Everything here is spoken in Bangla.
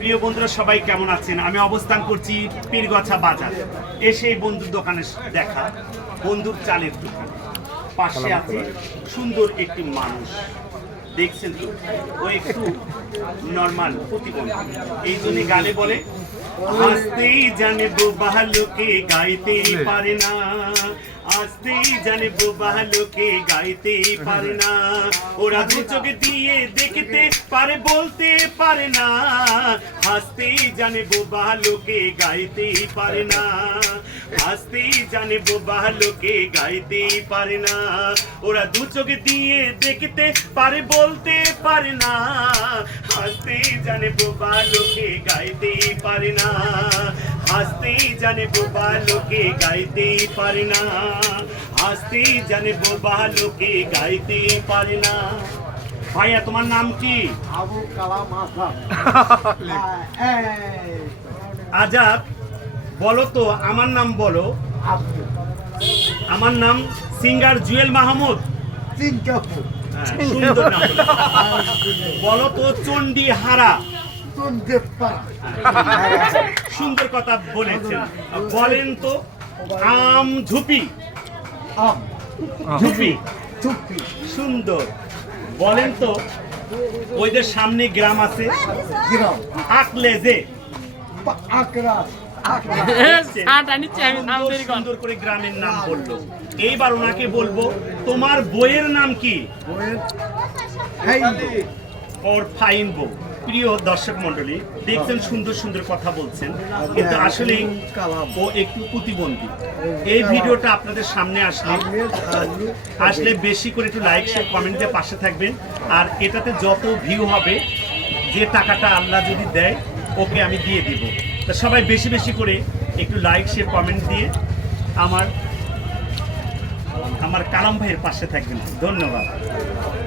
প্রিয় বন্ধুরা সবাই কেমন আছেন? আমি অবস্থান করছি পীরগছা বাজার। এসে বন্ধুর দোকানে দেখা, বন্ধুর চালের দোকান। পাশে আছে সুন্দর একটি মানুষ, দেখছেন তো, ও একটু নর্মাল প্রতিবন্ধী। এই জন্য গানে বলে হাসতেই জানে বোবা লোকে গাইতে পারে না, আসতেই জানে বোবা লোকে গাইতে পারে না। ওরা দু চোখ দিয়ে দেখতে পারে বলতে পারে না, হাসতেই জানে বোবা লোকে গাইতে পারে না, হাসতেই জানে বোবা লোকে গাইতে পারে না। ওরা দু চোখ দিয়ে দেখতে পারে বলতে পারে না, হাসতেই জানে বোবা লোকে গাইতে পারে না, হাসতেই জানে বোবা লোকে গাইতে পারে না, হাসতেই জানে বোবা লোকে গাইতে পারে না। ভাইয়া তোমার নাম কি? আবুল কালাম আজাদ। আজাদ, বলো তো আমার নাম বলো। আমার নাম সিঙ্গার জুয়েল মাহমুদ। সুন্দর নাম। বলো তো চন্ডী হারা। সুন্দর কথা বলেছেন। বলেন তো আম ঝুপি। ঝুপি সুন্দর। বলেন তো ওইদের সামনে গ্রাম আছে, আকলে যে সুন্দর করে গ্রামের নাম বললো। এইবার ওনাকে বলবো তোমার বইয়ের নাম কি? ওর ফাইন বউ। প্রিয় দর্শক মন্ডলী, দেখছেন সুন্দর সুন্দর কথা বলছেন, কিন্তু আসলে ও একটু প্রতিবন্ধী। এই ভিডিওটা আপনাদের সামনে আসলে বেশি করে একটু লাইক শেয়ার কমেন্ট দিয়ে পাশে থাকবেন। আর এটাতে যত ভিউ হবে, যে টাকাটা আল্লাহ যদি দেয় ওকে আমি দিয়ে দিব। তা সবাই বেশি বেশি করে একটু লাইক শেয়ার কমেন্ট দিয়ে আমার কালাম ভাইয়ের পাশে থাকবেন। ধন্যবাদ।